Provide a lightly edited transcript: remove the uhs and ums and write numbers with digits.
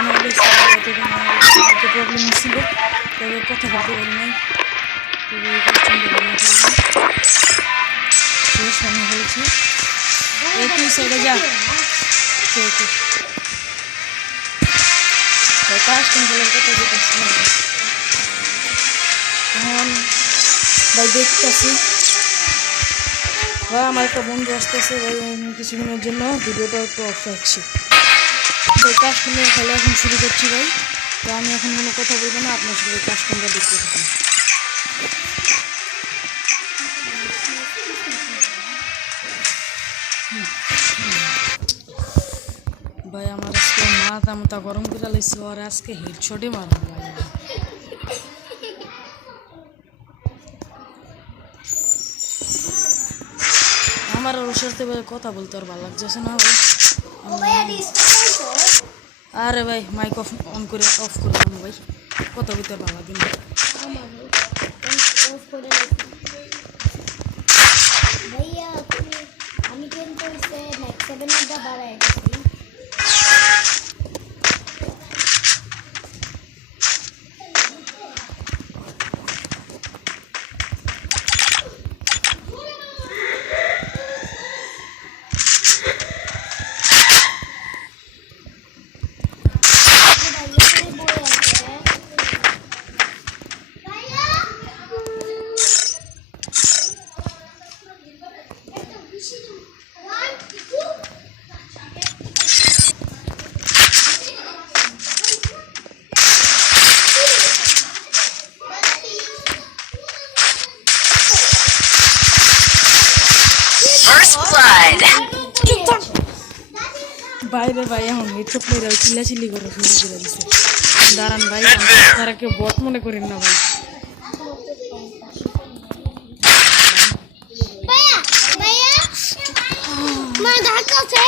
জানা হলে প্রবলেম ছিল, তবে কথা বলতে পারি নাই। তবে এই কাজটা শেষ আমি বলেছি তুই সাইডে যা। কাজ কন্ট্রোলের কথা যেতেছিলাম এখন ভাই দেখতেছি। ভাই আমার একটা বন্ধু আসতেছে ভাই, কিছুক্ষণের জন্য ভিডিওটা একটু অফ রাখছি। ভাই কাস্টমার খেলা এখন শুরু করছি ভাই, তো আমি এখন কোনো কথা বলবো না, আপনার সাথে কাস্টমার দেখতে থাকুন। ভাই আমার আজকে মাথা গরম করে লাগছে, আর আজকে হেডশটে মারা লাগে। আমার ওর সাথে ভাই কথা বলতে আর ভালো লাগছে না ভাই। আরে ভাই মাইক অফ করে দিলাম ভাই, কথা বলতে আর ভালো লাগে না। আমি কিন্তু ম্যাক্স 7 বাড়াই দিচ্ছি। বাইরে ভাই এখন হেডশট মেরে চিল্লাচিল্লি করে শুরু করে দিচ্ছে। দাঁড়ান ভাই, তারা কেউ বট মনে করেন না ভাই। ভাইয়া ভাইয়া মা ধাক্কা আছে।